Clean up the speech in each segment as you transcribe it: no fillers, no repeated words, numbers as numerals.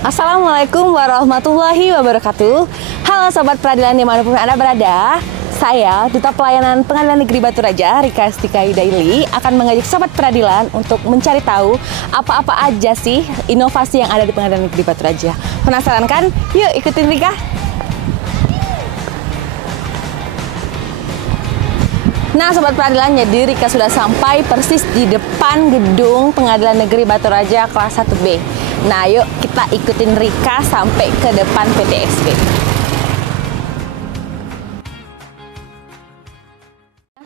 Assalamualaikum warahmatullahi wabarakatuh. Halo Sobat Peradilan dimanapun Anda berada. Saya, Duta Pelayanan Pengadilan Negeri Batu Raja, Rika Estika Yudaili, akan mengajak Sobat Peradilan untuk mencari tahu apa-apa aja sih inovasi yang ada di Pengadilan Negeri Batu Raja. Penasaran kan? Yuk ikutin Rika. Nah Sobat Peradilan, jadi Rika sudah sampai persis di depan gedung Pengadilan Negeri Batu Raja kelas 1B. Nah yuk kita ikutin Rika sampai ke depan PTSP.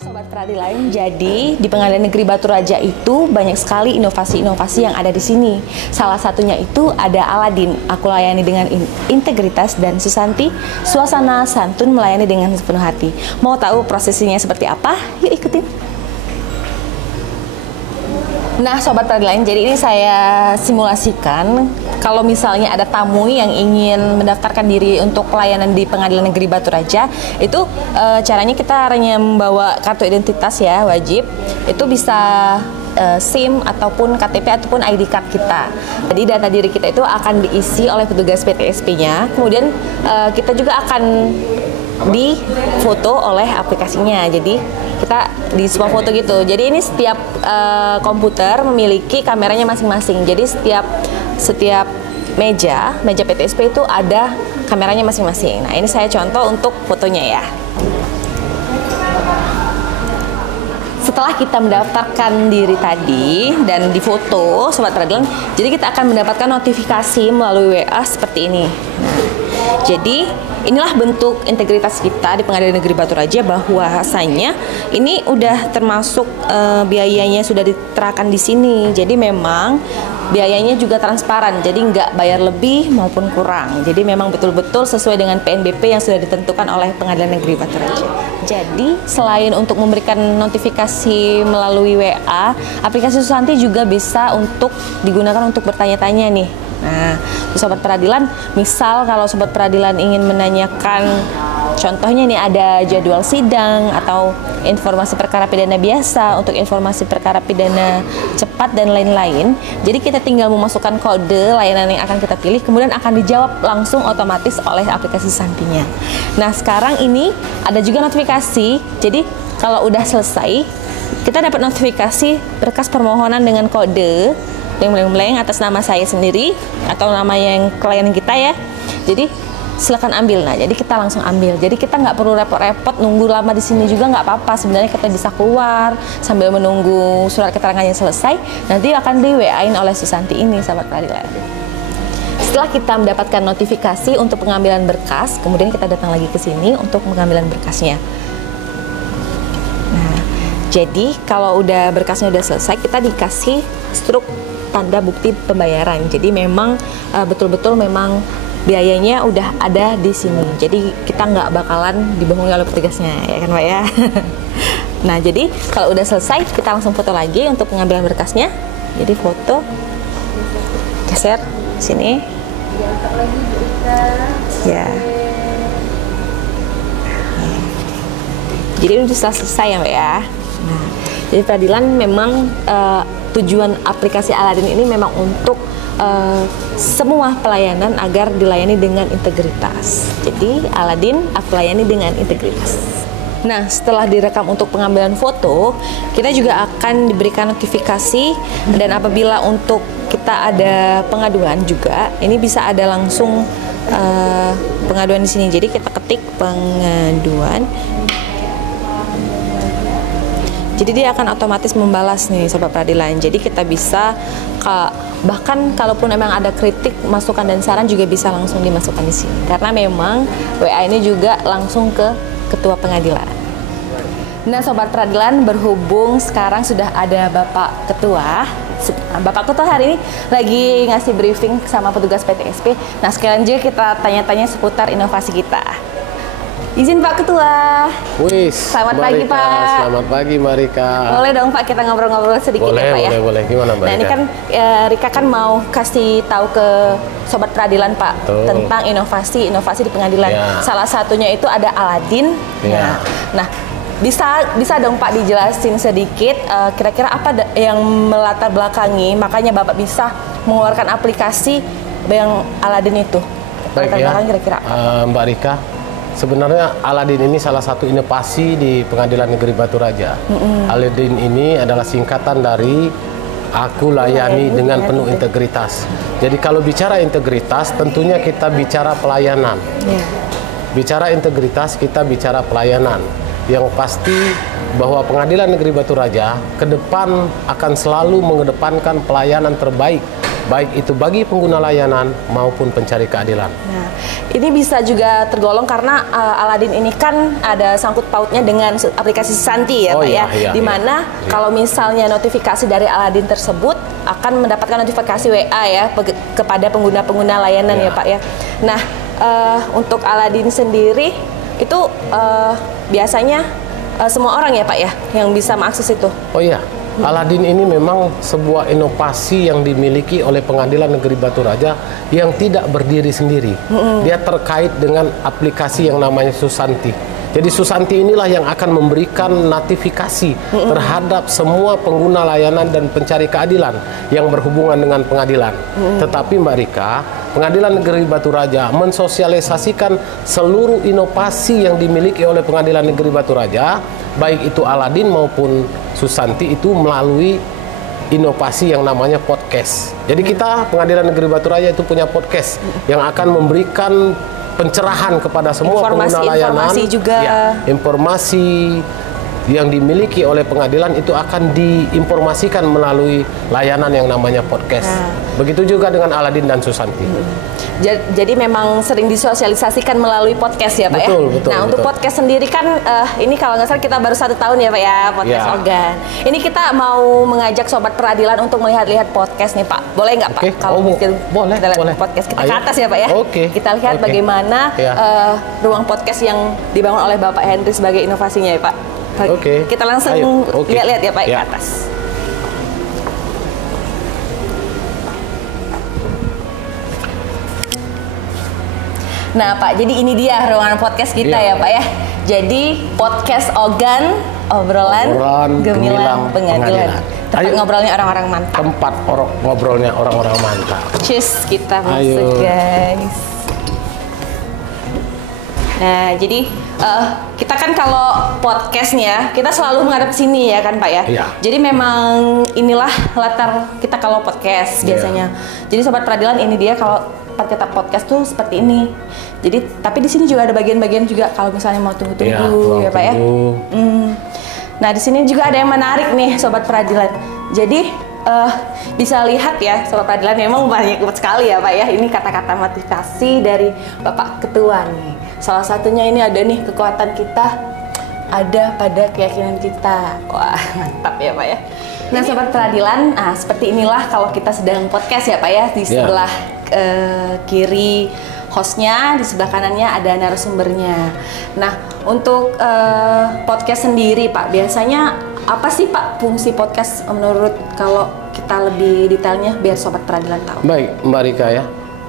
Sobat Peradilan, jadi di Pengadilan Negeri Batu Raja itu banyak sekali inovasi-inovasi yang ada di sini. Salah satunya itu ada Aladin, aku layani dengan integritas, dan Susanti, suasana santun melayani dengan sepenuh hati. Mau tahu prosesinya seperti apa? Yuk ikutin. Nah Sobat Peradilan, jadi ini saya simulasikan kalau misalnya ada tamu yang ingin mendaftarkan diri untuk pelayanan di Pengadilan Negeri Batu Raja, itu caranya kita hanya membawa kartu identitas ya, wajib. Itu bisa SIM ataupun KTP ataupun ID card kita. Jadi data diri kita itu akan diisi oleh petugas PTSP-nya. Kemudian kita juga akan difoto oleh aplikasinya. Jadi kita di sebuah foto gitu. Jadi ini setiap komputer memiliki kameranya masing-masing. Jadi setiap meja PTSP itu ada kameranya masing-masing. Nah ini saya contoh untuk fotonya ya. Setelah kita mendaftarkan diri tadi dan difoto Sobat Peradilan, jadi kita akan mendapatkan notifikasi melalui WA seperti ini. Jadi inilah bentuk integritas kita di Pengadilan Negeri Batu Raja, bahwasanya ini udah termasuk biayanya sudah diterahkan di sini. Jadi memang biayanya juga transparan, jadi nggak bayar lebih maupun kurang. Jadi memang betul-betul sesuai dengan PNBP yang sudah ditentukan oleh Pengadilan Negeri Batu Raja. Jadi selain untuk memberikan notifikasi melalui WA, aplikasi Susanti juga bisa untuk digunakan untuk bertanya-tanya nih. Nah, Sobat Peradilan, misal kalau Sobat Peradilan ingin menanyakan, contohnya nih ada jadwal sidang atau informasi perkara pidana biasa, untuk informasi perkara pidana cepat dan lain-lain. Jadi kita tinggal memasukkan kode layanan yang akan kita pilih, kemudian akan dijawab langsung otomatis oleh aplikasi Susantinya. Nah, sekarang ini ada juga notifikasi. Jadi kalau udah selesai, kita dapat notifikasi berkas permohonan dengan kode blank atas nama saya sendiri atau nama yang klien kita ya. Jadi silakan ambil. Nah jadi kita langsung ambil. Jadi kita nggak perlu repot-repot nunggu lama di sini juga nggak apa-apa. Sebenarnya kita bisa keluar sambil menunggu surat keterangannya selesai. Nanti akan di WA-in oleh Susanti ini, Sahabat Peradilan. Setelah kita mendapatkan notifikasi untuk pengambilan berkas, kemudian kita datang lagi ke sini untuk pengambilan berkasnya. Nah, jadi kalau udah berkasnya udah selesai, kita dikasih struk tanda bukti pembayaran. Jadi memang betul-betul memang biayanya udah ada di sini. Jadi kita nggak bakalan dibohongi oleh petugasnya, ya kan Pak ya. Nah jadi kalau udah selesai kita langsung foto lagi untuk pengambilan berkasnya. Jadi foto, geser sini. Ya. Jadi ini sudah selesai ya Mbak ya. Nah, jadi peradilan memang tujuan aplikasi Aladin ini memang untuk semua pelayanan agar dilayani dengan integritas. Jadi Aladin aku layani dengan integritas. Nah setelah direkam untuk pengambilan foto, kita juga akan diberikan notifikasi, dan apabila untuk kita ada pengaduan juga, ini bisa ada langsung pengaduan di sini. Jadi kita ketik pengaduan. Jadi dia akan otomatis membalas nih Sobat Peradilan. Jadi kita bisa bahkan kalaupun memang ada kritik, masukan dan saran juga bisa langsung dimasukkan di sini. Karena memang WA ini juga langsung ke Ketua Pengadilan. Nah Sobat Peradilan, berhubung sekarang sudah ada Bapak Ketua. Bapak Ketua hari ini lagi ngasih briefing sama petugas PTSP. Nah sekalian juga kita tanya-tanya seputar inovasi kita. Izin Pak Ketua. Wis. Selamat pagi Pak. Selamat pagi Marika. Boleh dong Pak kita ngobrol-ngobrol sedikit boleh, ya Pak ya? Boleh. Gimana Mbak? Nah ini kan Rika kan mau kasih tahu ke Sobat Peradilan Pak tentang inovasi di pengadilan. Ya. Salah satunya itu ada Aladin. Ya. Nah bisa dong Pak dijelasin sedikit kira-kira apa yang melatar belakangi makanya Bapak bisa mengeluarkan aplikasi yang Aladin itu? Baik Latar ya, belakang kira-kira. Mbak Rika. Sebenarnya Aladin ini salah satu inovasi di Pengadilan Negeri Batu Raja. Aladin ini adalah singkatan dari Aku Layani dengan penuh integritas. Jadi kalau bicara integritas, tentunya kita bicara pelayanan. Bicara integritas, kita bicara pelayanan. Yang pasti bahwa Pengadilan Negeri Batu Raja ke depan akan selalu mengedepankan pelayanan terbaik, baik itu bagi pengguna layanan maupun pencari keadilan. Nah, ini bisa juga tergolong karena Aladin ini kan ada sangkut pautnya dengan aplikasi Susanti ya, Pak ya. Di mana kalau misalnya notifikasi dari Aladin tersebut akan mendapatkan notifikasi WA ya kepada pengguna-pengguna layanan ya Pak ya. Nah, untuk Aladin sendiri itu biasanya semua orang ya Pak ya yang bisa mengakses itu. Oh iya. Aladin ini memang sebuah inovasi yang dimiliki oleh Pengadilan Negeri Batu Raja yang tidak berdiri sendiri. Dia terkait dengan aplikasi yang namanya Susanti. Jadi Susanti inilah yang akan memberikan notifikasi terhadap semua pengguna layanan dan pencari keadilan yang berhubungan dengan pengadilan. Tetapi Mbak Rika, Pengadilan Negeri Batu Raja mensosialisasikan seluruh inovasi yang dimiliki oleh Pengadilan Negeri Batu Raja, baik itu Aladin maupun Susanti, itu melalui inovasi yang namanya podcast. Jadi kita Pengadilan Negeri Batu Raja itu punya podcast yang akan memberikan pencerahan kepada semua pengguna layanan. Informasi juga. Ya, informasi yang dimiliki oleh pengadilan itu akan diinformasikan melalui layanan yang namanya podcast. Begitu juga dengan Aladin dan Susanti. Jadi memang sering disosialisasikan melalui podcast ya Pak ya? Betul, nah untuk podcast sendiri kan ini kalau nggak salah kita baru 1 tahun ya Pak ya podcast Ogan. Ini kita mau mengajak Sobat Peradilan untuk melihat-lihat podcast nih Pak. Boleh nggak Pak? Kalau boleh, kita lihat boleh. podcast kita ke atas ya Pak ya? Kita lihat bagaimana ruang podcast yang dibangun oleh Bapak Henry sebagai inovasinya ya Pak. Kita langsung lihat-lihat ya Pak ke atas. Nah Pak, jadi ini dia ruangan podcast kita ya Pak ya. Jadi podcast Ogan, obrolan gemilang pengadilan. Tempat ngobrolnya orang-orang mantap. Tempat ngobrolnya orang-orang mantap. Cheers, kita masuk guys. Nah jadi kita kan kalau podcastnya kita selalu menghadap sini ya kan Pak ya. Jadi memang inilah latar kita kalau podcast biasanya. Jadi Sobat Peradilan ini dia kalau kita podcast tuh seperti ini. Jadi tapi di sini juga ada bagian-bagian juga kalau misalnya mau tunggu-tunggu ya Pak ya. Nah di sini juga ada yang menarik nih Sobat Peradilan. Jadi bisa lihat ya Sobat Peradilan memang banyak sekali ya Pak ya. Ini kata-kata motivasi dari Bapak Ketua nih. Salah satunya ini ada nih, kekuatan kita ada pada keyakinan kita. Wah mantap ya Pak ya. Nah Sobat Peradilan, seperti inilah kalau kita sedang podcast ya Pak ya. Di sebelah kiri hostnya, di sebelah kanannya ada narasumbernya. Nah untuk podcast sendiri Pak, biasanya apa sih Pak fungsi podcast menurut kalau kita lebih detailnya biar Sobat Peradilan tahu? Baik Mbak Rika ya,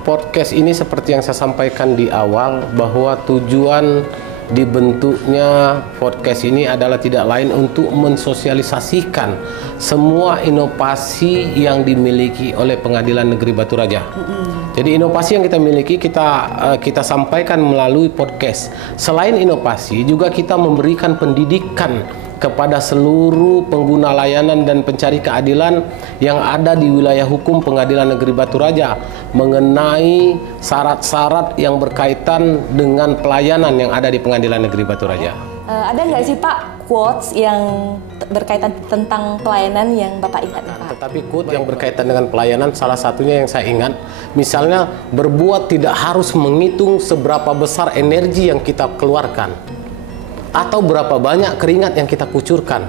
podcast ini seperti yang saya sampaikan di awal bahwa tujuan dibentuknya podcast ini adalah tidak lain untuk mensosialisasikan semua inovasi yang dimiliki oleh Pengadilan Negeri Batu Raja. Jadi inovasi yang kita miliki kita sampaikan melalui podcast. Selain inovasi juga kita memberikan pendidikan kepada seluruh pengguna layanan dan pencari keadilan yang ada di wilayah hukum Pengadilan Negeri Batu Raja mengenai syarat-syarat yang berkaitan dengan pelayanan yang ada di Pengadilan Negeri Batu Raja. Ada nggak sih Pak quotes yang berkaitan tentang pelayanan yang Bapak ingat Pak? Tetapi quote yang berkaitan dengan pelayanan salah satunya yang saya ingat, misalnya berbuat tidak harus menghitung seberapa besar energi yang kita keluarkan atau berapa banyak keringat yang kita kucurkan.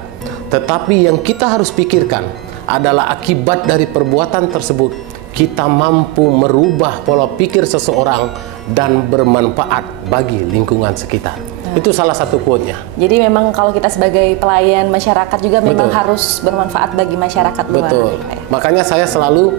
Tetapi yang kita harus pikirkan adalah akibat dari perbuatan tersebut. Kita mampu merubah pola pikir seseorang dan bermanfaat bagi lingkungan sekitar. Itu salah satu quote-nya. Jadi memang kalau kita sebagai pelayan masyarakat juga memang harus bermanfaat bagi masyarakat luar. Betul. Makanya saya selalu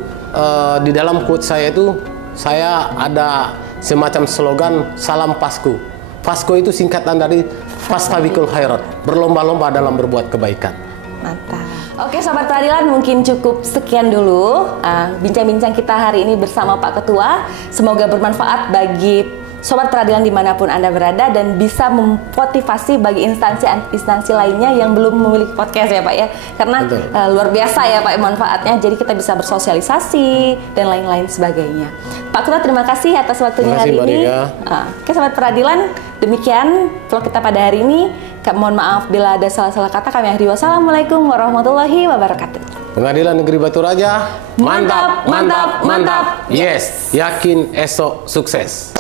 di dalam quote saya itu saya ada semacam slogan salam Pasku. Pasku itu singkatan dari Fastabiqul Khairat, berlomba-lomba dalam berbuat kebaikan. Mantap. Oke Sobat Peradilan, mungkin cukup sekian dulu bincang-bincang kita hari ini bersama Pak Ketua. Semoga bermanfaat bagi Sobat Peradilan dimanapun Anda berada dan bisa memotivasi bagi instansi lainnya yang belum memiliki podcast ya Pak ya. Karena luar biasa ya Pak manfaatnya, jadi kita bisa bersosialisasi dan lain-lain sebagainya. Pak Ketua, terima kasih atas waktunya hari ini. Oke Sobat Peradilan, demikian vlog kita pada hari ini. Mohon maaf bila ada salah-salah kata. Kami akhiri. Wassalamualaikum warahmatullahi wabarakatuh. Pengadilan Negeri Batu Raja, mantap, mantap, mantap. Yes, yakin esok sukses.